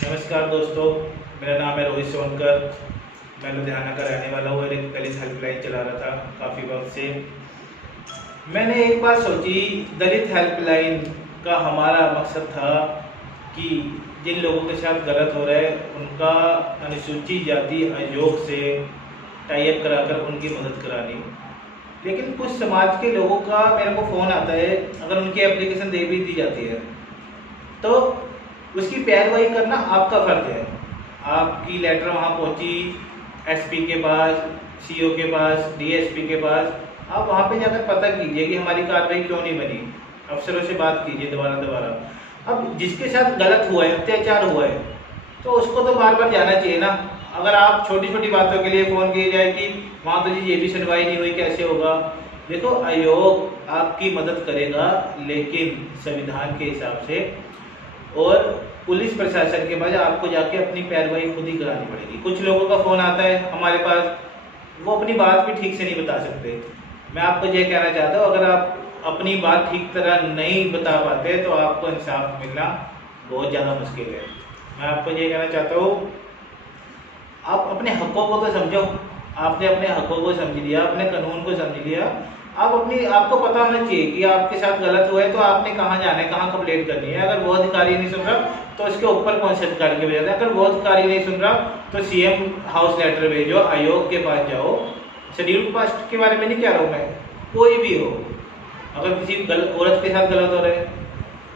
नमस्कार दोस्तों, मेरा नाम है रोहित सोनकर। मैं लुधियाना का रहने वाला हूँ और एक दलित हेल्पलाइन चला रहा था काफ़ी वक्त से। मैंने एक बात सोची, दलित हेल्पलाइन का हमारा मकसद था कि जिन लोगों के साथ गलत हो रहा है उनका अनुसूचित जाति आयोग से टाई अप कराकर उनकी मदद करानी। लेकिन कुछ समाज के लोगों का मेरे को फ़ोन आता है, अगर उनकी एप्लीकेशन दे भी दी जाती है तो उसकी पैरवाई करना आपका फर्ज है। आपकी लेटर वहाँ पहुँची एसपी के पास, सीओ के पास, डीएसपी के पास, आप वहाँ पे जाकर पता कीजिए कि हमारी कार्रवाई क्यों नहीं बनी। अफसरों से बात कीजिए दोबारा। अब जिसके साथ गलत हुआ है, अत्याचार हुआ है, तो उसको तो बार बार जाना चाहिए ना। अगर आप छोटी छोटी बातों के लिए फ़ोन किए जाए कि वहाँ तो जी ये भी सुनवाई नहीं हुई, कैसे होगा। देखो, आयोग आपकी मदद करेगा लेकिन संविधान के हिसाब से, और पुलिस प्रशासन के पास आपको जाके अपनी पैरवाई खुद ही करानी पड़ेगी। कुछ लोगों का फ़ोन आता है हमारे पास, वो अपनी बात भी ठीक से नहीं बता सकते। मैं आपको ये कहना चाहता हूँ, अगर आप अपनी बात ठीक तरह नहीं बता पाते तो आपको इंसाफ मिलना बहुत ज़्यादा मुश्किल है। मैं आपको ये कहना चाहता हूँ, आप अपने हकों को तो समझो। आपने अपने हकों को समझ लिया, अपने कानून को समझ लिया। आपको पता होना चाहिए कि आपके साथ गलत हुआ है तो आपने कहाँ जाना है, कहाँ कंप्लेंट करनी है। अगर वो अधिकारी नहीं सुन रहा तो उसके ऊपर कौन से अधिकारी के भेजा है। अगर वो अधिकारी नहीं सुन रहा तो सीएम हाउस लेटर भेजो, आयोग के पास जाओ। शेड्यूल कास्ट के बारे में नहीं कह रहा हूँ मैं, कोई भी हो। अगर किसी औरत के साथ गलत हो रहा है,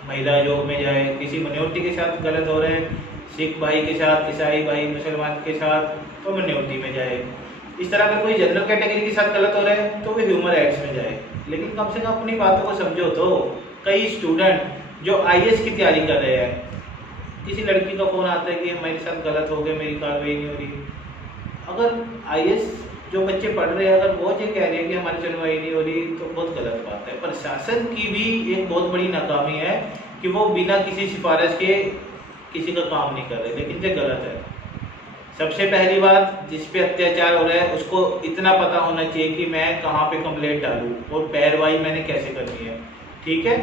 महिला आयोग में जाए। किसी माइनॉरिटी के साथ गलत हो रहे हैं, सिख भाई के साथ, ईसाई भाई, मुसलमान के साथ, तो माइनॉरिटी में जाए। इस तरह का कोई जनरल कैटेगरी के साथ गलत हो रहा है तो वो ह्यूमन राइट्स में जाए। लेकिन कम से कम अपनी बातों को समझो। तो कई स्टूडेंट जो आईएएस की तैयारी कर रहे हैं, किसी लड़की का फ़ोन आता है कि मेरे साथ गलत हो गया, मेरी कार्रवाई नहीं हो रही। अगर आईएएस जो बच्चे पढ़ रहे हैं, अगर वो ये कह रहे हैं कि हमारी सुनवाई नहीं हो रही, तो बहुत गलत बात है। प्रशासन की भी एक बहुत बड़ी नाकामी है कि वो बिना किसी सिफारिश के किसी का काम नहीं कर रहे, लेकिन ये गलत है। सबसे पहली बात, जिस पे अत्याचार हो रहा है उसको इतना पता होना चाहिए कि मैं कहाँ पे कंप्लेंट डालूँ और पैरवाई मैंने कैसे करनी है। ठीक है,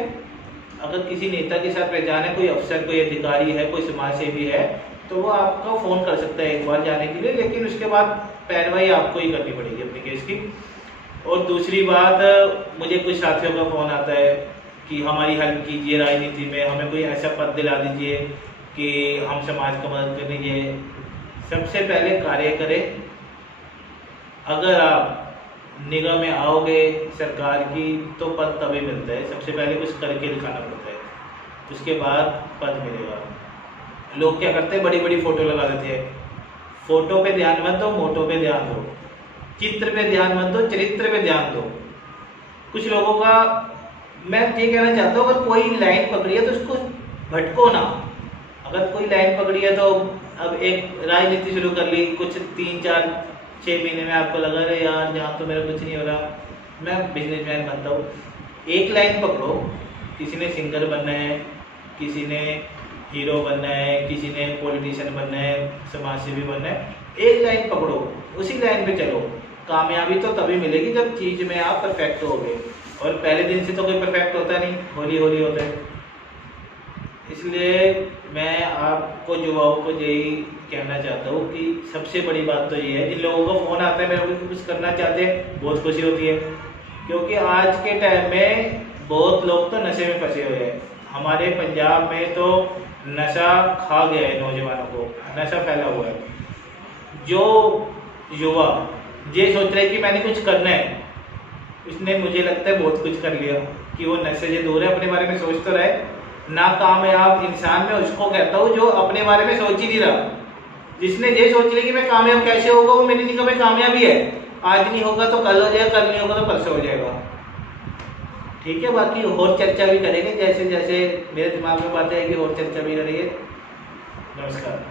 अगर किसी नेता के साथ पहचान है, कोई अफसर, कोई अधिकारी है, कोई समाज सेवी है, तो वो आपको फ़ोन कर सकता है एक बार जाने के लिए, लेकिन उसके बाद पैरवाई आपको ही करनी पड़ेगी अपने केस की। और दूसरी बात, मुझे कुछ साथियों का फ़ोन आता है कि हमारी हेल्प कीजिए, राजनीति में हमें कोई ऐसा पद दिला दीजिए कि हम समाज का मदद कर दीजिए। सबसे पहले कार्य करें। अगर आप निगाह में आओगे सरकार की तो पद तभी मिलता है। सबसे पहले कुछ करके दिखाना पड़ता है, उसके बाद पद मिलेगा। लोग क्या करते हैं, बड़ी बड़ी फोटो लगा देते हैं। फोटो पे ध्यान मत दो, मोटो पे ध्यान दो। चित्र पे ध्यान मत दो, चरित्र पे ध्यान दो। कुछ लोगों का, मैं ये कहना चाहता हूँ, अगर कोई लाइन पकड़ी है तो उसको भटको ना। अगर कोई लाइन पकड़ी है तो अब एक राजनीति शुरू कर ली, कुछ 3-4-6 महीने में आपको लगा रहे यार यहाँ तो मेरा कुछ नहीं हो रहा, मैं बिजनेसमैन बनता हूँ। एक लाइन पकड़ो। किसी ने सिंगर बनना है, किसी ने हीरो बनना है, किसी ने पॉलिटिशियन बनना है, समाज सेवी बनना है। एक लाइन पकड़ो, उसी लाइन पे चलो। कामयाबी तो तभी मिलेगी जब चीज़ में आप परफेक्ट होगे, और पहले दिन से तो कोई परफेक्ट होता नहीं, हौली हौली होता है। इसलिए मैं आपको, युवाओं को यही कहना चाहता हूँ कि सबसे बड़ी बात तो ये है, जिन लोगों को फ़ोन आता है मेरे को कुछ करना चाहते हैं, बहुत खुशी होती है, क्योंकि आज के टाइम में बहुत लोग तो नशे में फंसे हुए हैं। हमारे पंजाब में तो नशा खा गया है, नौजवानों को नशा फैला हुआ है। जो युवा ये सोच रहे कि मैंने कुछ करना है, उसने मुझे लगता है बहुत कुछ कर लिया कि वो नशे से दूर है, अपने बारे में सोच तो रहे। नाकामयाब इंसान मैं उसको कहता हूँ जो अपने बारे में सोच ही नहीं रहा। जिसने ये सोच लिया कि मैं कामयाब कैसे होगा, वो मेरी निगाह में कामयाबी है। आज नहीं होगा तो कल हो जाएगा, कल नहीं होगा तो परसों हो जाएगा। ठीक है, बाकी और चर्चा भी करेंगे, जैसे जैसे मेरे दिमाग में बातें आएगी और चर्चा भी करेंगे। नमस्कार।